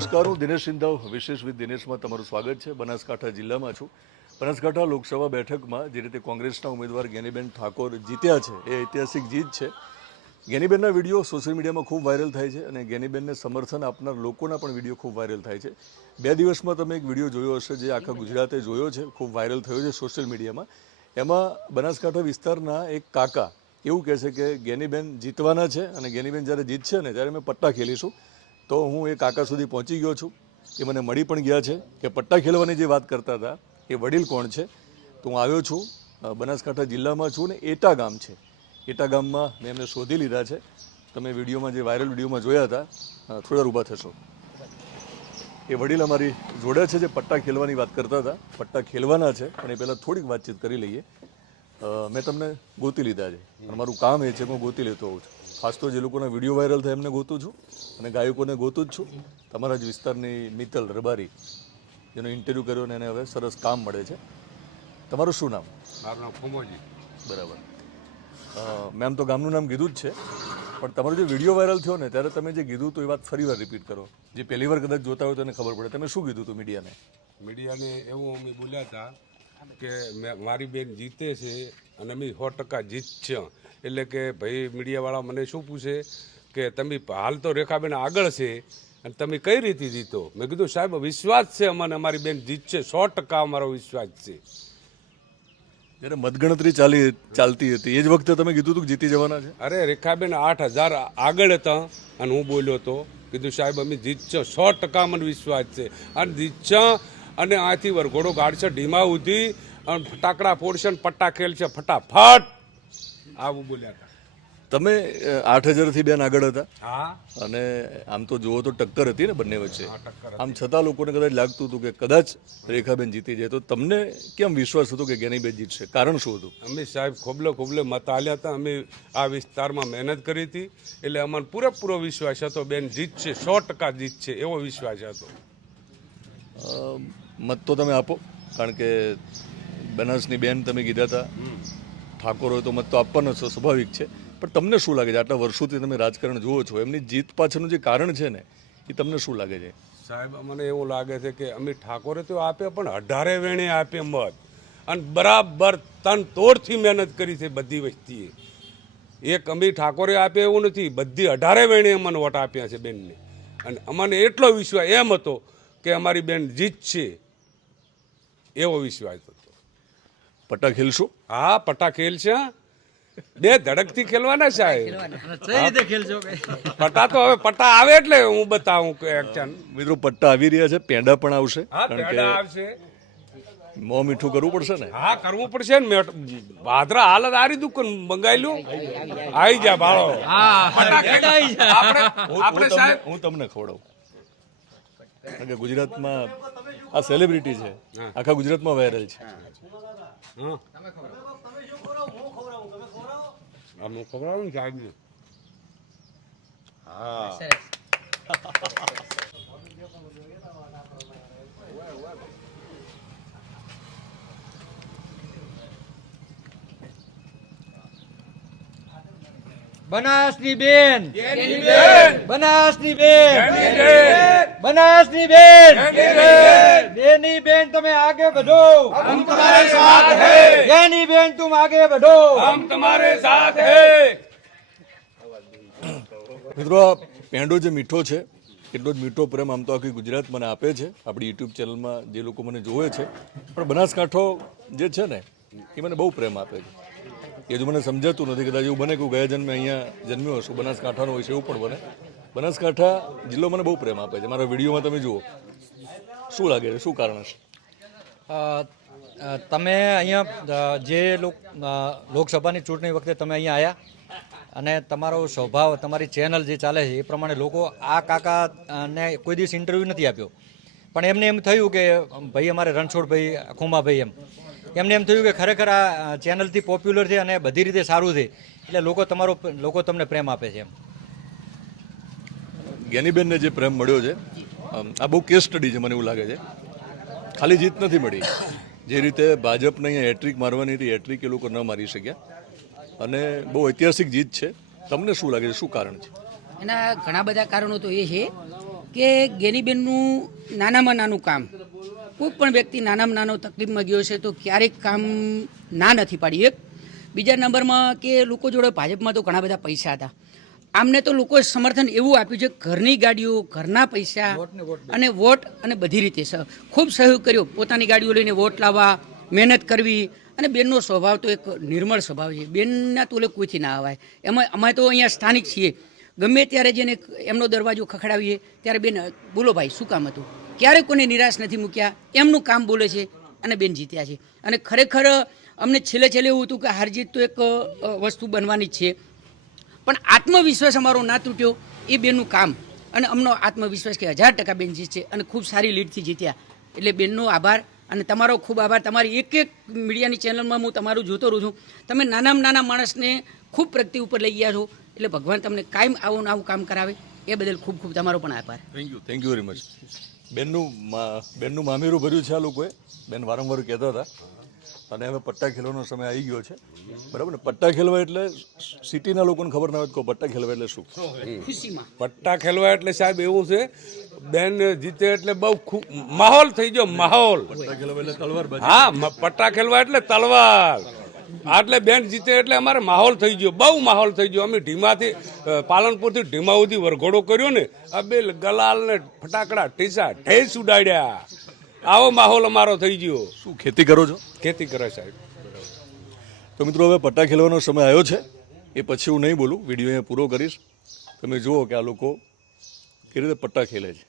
નમસ્કાર હું દિનેશ સિંધાવ, વિશેષ વિથ દિનેશમાં તમારું સ્વાગત છે. બનાસકાંઠા જિલ્લામાં છું. બનાસકાંઠા લોકસભા બેઠકમાં જે રીતે કોંગ્રેસના ઉમેદવાર જ્ઞાનીબેન ઠાકોર જીત્યા છે, એ ઐતિહાસિક જીત છે. ગેનીબેનના વીડિયો સોશિયલ મીડિયામાં ખૂબ વાયરલ થાય છે અને ગેનીબેનને સમર્થન આપનાર લોકોના પણ વીડિયો ખૂબ વાયરલ થાય છે. બે દિવસમાં તમે એક વીડિયો જોયો હશે જે આખા ગુજરાતે જોયો છે, ખૂબ વાયરલ થયો છે સોશિયલ મીડિયામાં. એમાં બનાસકાંઠા વિસ્તારના એક કાકા એવું કહે છે કે ગેનીબેન જીતવાના છે અને ગેનીબેન જ્યારે જીતશે ને ત્યારે અમે પટ્ટા ખેલીશું. તો હું એ કાકા સુધી પહોંચી ગયો છું એ મને મળી પણ ગયા છે કે પટ્ટા ખેલવાની જે વાત કરતા હતા, એ વડીલ કોણ છે? તો હું આવ્યો છું બનાસકાંઠા જિલ્લામાં છું ને એટા ગામ છે. એટા ગામમાં મેં એમને શોધી લીધા છે. તમે વિડીયોમાં જે વાયરલ વિડીયોમાં જોયા હતા થોડા ઊભા થશો. એ વડીલ અમારી જોડે છે જે પટ્ટા ખેલવાની વાત કરતા હતા. પટ્ટા ખેલવાના છે, પણ એ પહેલાં થોડીક વાતચીત કરી લઈએ. મેં તમને ગોતી લીધા છે. મારું કામ એ છે હું ગોતી લેતો હોઉં છું. ખાસ તો જે લોકોના વીડિયો વાયરલ થાય એમને ગોતું છું અને ગાયકોને ગોતું જ છું. તમારા જ વિસ્તારની મિત્તલ રબારી જેનો ઇન્ટરવ્યૂ કર્યો ને એને હવે સરસ કામ મળે છે. તમારું શું નામ? મારું નામ ખુમોજી. બરાબર. મેમ તો ગામનું નામ કીધું જ છે પણ તમારો જે વીડિયો વાયરલ થયો ને ત્યારે તમે જે કીધું તો એ વાત ફરી વાર રિપીટ કરો. જે પહેલી વાર કદાચ જોતા હોય તો એને ખબર પડે. તમે શું કીધું હતું મીડિયાને? મીડિયાને એવું અમે બોલ્યા હતા કે મારી બેન જીતે છે અને અમે સો ટકા જીતશે એટલે કે ભાઈ મીડિયાવાળા મને શું પૂછે કે તમે હાલ તો રેખાબેન આગળ છે અને તમે કઈ રીતે જીતો? મેં કીધું સાહેબ વિશ્વાસ છે અમને અમારી બેન જીતશે સો ટકા અમારો વિશ્વાસ છે. જ્યારે મતગણતરી ચાલી ચાલતી હતી એ જ વખતે તમે કીધું હતું કે જીતી જવાના છે? અરે રેખાબેન આઠ હજાર આગળ હતા અને હું બોલ્યો હતો કીધું સાહેબ અમે જીતશો સો ટકા મને વિશ્વાસ છે. અને જીતશે અને આથી વરઘોડો ગાડશે ઢીમા ઉધી અને ફટાકડા ફોડશે પટ્ટા પટ્ટા ખેલશે ફટાફટ આવું બોલ્યા હતા. તમે આઠ હજારથી બેન આગળ હતા? હા. અને આમ તો જુઓ તો ટક્કર હતી ને બંને વચ્ચે. આમ છતાં લોકોને કદાચ લાગતું હતું કે કદાચ રેખાબેન જીતી જાય. તો તમને કેમ વિશ્વાસ હતો કે જ્ઞાનીબેન જીતશે? કારણ શું હતું? અમે સાહેબ ખોબલે ખોબલે મત આલ્યા હતા. અમે આ વિસ્તારમાં મહેનત કરી હતી. એટલે અમને પૂરેપૂરો વિશ્વાસ હતો બેન જીતશે સો ટકા જીતશે એવો વિશ્વાસ હતો. મત તો તમે આપો કારણ કે બનાસની બેન તમે કીધા હતા. ઠાકોર હોય તો મત તો આપવાનો છો સ્વાભાવિક છે. પણ તમને શું લાગે છે? આટલા વર્ષોથી તમે રાજકારણ જુઓ છો એમની જીત પાછળનું જે કારણ છે ને એ તમને શું લાગે છે? સાહેબ મને એવું લાગે છે કે અમિત ઠાકોરે તો આપે પણ અઢારે વેણે આપે મત. અને બરાબર તન તોડથી મહેનત કરી છે બધી વસ્તીએ. એક અમિત ઠાકોરે આપે એવું નથી બધી અઢારે વેણે અમને વોટ આપ્યા છે બેનને. અને અમને એટલો વિશ્વાસ એમ હતો કે અમારી બેન જીતશે. એવો વિશ્વાસ હતો. પટ્ટા ખેલશો હા પટા ખેલ છે હા. બે ધડકથી ખેલવાના સાહેબ. સહી રીતે ખેલજો કે? પટા તો હવે પટ્ટા આવે એટલે હું બતાવું કે એક્શન મિત્રો પટ્ટા આવી રહ્યા છે પેંડા પણ આવશે કારણ કે આવશે. મોં મીઠું કરવું પડશે ને? હા કરવું પડશે ને. મેં ભાદરા હાલત આરી દુકાન મંગાઈ લું આઈ જા બાળો આપણે હું- આપણે હું સાહેબ તમને- હું તમને ખવડાવું. કારણ કે ગુજરાતમાં આ સેલિબ્રિટી છે. આખા ગુજરાતમાં વાયરલ છે. હા. ખવડાવું ને સાહેબ બનાસની બેન. બનાસની બેન. બનાસની બેન. બેની. બેન તમે આગે વધો. હમ તમારે સાથ બેન તુમ આગે વધો. હમ તમારે સાથ હે. મિત્રો પેંડો જે મીઠો છે એટલો જ મીઠો પ્રેમ આમ તો આખી ગુજરાત મને આપે છે. આપણી યુટ્યુબ ચેનલમાં જે લોકો મને જોવે છે. પણ બનાસકાંઠો જે છે ને એ મને બહુ પ્રેમ આપે છે. એ હજુ મને સમજાતું નથી કદાચ એવું બને કે હું ગયા જન્મે અહીંયા જન્મ્યો હશું બનાસકાંઠાનો હોય છે એવું પણ બને. બનાસકાંઠા જિલ્લો મને બહુ પ્રેમ આપે છે. મારા વિડીયોમાં તમે જુઓ. શું લાગે છે? શું કારણ અ, તમે અહીંયા જે લોકસભાની ચૂંટણી વખતે તમે અહીંયા આવ્યા અને તમારો સ્વભાવ તમારી ચેનલ જે ચાલે છે એ પ્રમાણે લોકો આ કાકા અ, કોઈ દિવસ ઇન્ટરવ્યૂ નથી આપ્યો. પણ એમને એમ થયું કે ભાઈ અમારે રણછોડભાઈ ખુમાભાઈ એમ. એમને એમ થયું કે ખરેખર આ ચેનલથી પોપ્યુલર છે અને બધી રીતે સારું છે. એટલે લોકો તમારો લોકો તમને પ્રેમ આપે છે એમ. જ્ઞાનીબેનને જે પ્રેમ મળ્યો છે આ બહુ કેસ સ્ટડી છે મને એવું લાગે છે. ખાલી જીત નથી મળી. જે રીતે ભાજપને અહીંયા હેટ્રિક મારવાની હતી હેટ્રિક એ લોકો ન મારી શક્યા. અને બહુ ઐતિહાસિક જીત છે. તમને શું લાગે છે? શું કારણ છે? એના ઘણા બધા કારણો તો એ છે કે ગેનીબેનનું નાનામાં નાનું કામ કોઈ પણ વ્યક્તિ નાનામાં નાનો તકલીફમાં ગયો છે તો ક્યારેક કામ ના નથી પાડી એક. બીજા નંબરમાં કે લોકો જોડે ભાજપમાં તો ઘણા બધા પૈસા હતા. આમને તો લોકોએ સમર્થન એવું આપ્યું છે ઘરની ગાડીઓ ઘરના પૈસા અને વોટ અને બધી રીતે ખૂબ સહયોગ કર્યો. પોતાની ગાડીઓ લઈને વોટ લાવવા મહેનત કરવી અને બેનનો સ્વભાવ તો એક નિર્મળ સ્વભાવ છે. બેનના તોલે કોઈથી ના આવાય એમાં અમે તો અહીંયા સ્થાનિક છીએ. ગમે ત્યારે જેને એમનો દરવાજો ખખડાવીએ ત્યારે બેન બોલો ભાઈ શું કામ હતું? ક્યારે કોને નિરાશ નથી મૂક્યા. એમનું કામ બોલે છે અને બેન જીત્યા છે. અને ખરેખર, અમને છેલ્લે છેલ્લે એવું હતું કે હાર જીત તો એક વસ્તુ બનવાની જ છે. પણ આત્મવિશ્વાસ અમારો ના તૂટ્યો, એ બેનનું કામ. અને અમનો આત્મવિશ્વાસ કે હજાર ટકા બેન જીતશે અને ખૂબ સારી લીડથી જીત્યા. એટલે બેનનો આભાર અને તમારો ખૂબ આભાર. તમારી એક એક મીડિયાની ચેનલમાં હું તમારું જોતો રહું છું. તમે નાનામાં નાના માણસને ખૂબ પ્રગતિ ઉપર લઈ ગયા છો. એટલે ભગવાન તમને કાયમ આવું આવું કામ કરાવે. એ બદલ ખૂબ ખૂબ તમારો પણ આભાર. Thank you thank you very much બેનનું મા- બેનનું મામેરું ભર્યું છે આ લોકોએ. બેન વારંવાર કહેતા હતા. અને હવે પટ્ટા ખેલવાનો સમય આવી ગયો છે. બરાબર ને? પટ્ટા ખેલવા એટલે સિટીના લોકોને ખબર ના હોય તો પટ્ટા ખેલવા એટલે શું? પટ્ટા ખેલવા એટલે સાહેબ એવું છે બેન જીતે એટલે બહુ ખૂબ માહોલ થઈ ગયો માહોલ. પટ્ટા ખેલવા એટલે તલવાર હા પટ્ટા ખેલવા એટલે તલવાર. એટલે બેન જીતે એટલે અમારે માહોલ થઈ ગયો બહુ માહોલ થઈ ગયો. અમે ઢીમાથી પાલનપુરથી ઢીમા સુધી વરઘોડો કર્યો ને અબેલ ગલાલ ને ફટાકડા ટીસા ઠેસ ઉડાડ્યા. આવો માહોલ અમારો થઈ ગયો. શું ખેતી કરો છો? ખેતી કરે સાહેબ. તો મિત્રો હવે પટ્ટા ખેલવાનો સમય આવ્યો છે. એ પછી હું નહીં બોલું વીડિયો પૂરો કરીશ. તમે જુઓ કે આ લોકો કેવી રીતે પટ્ટા ખેલે છે.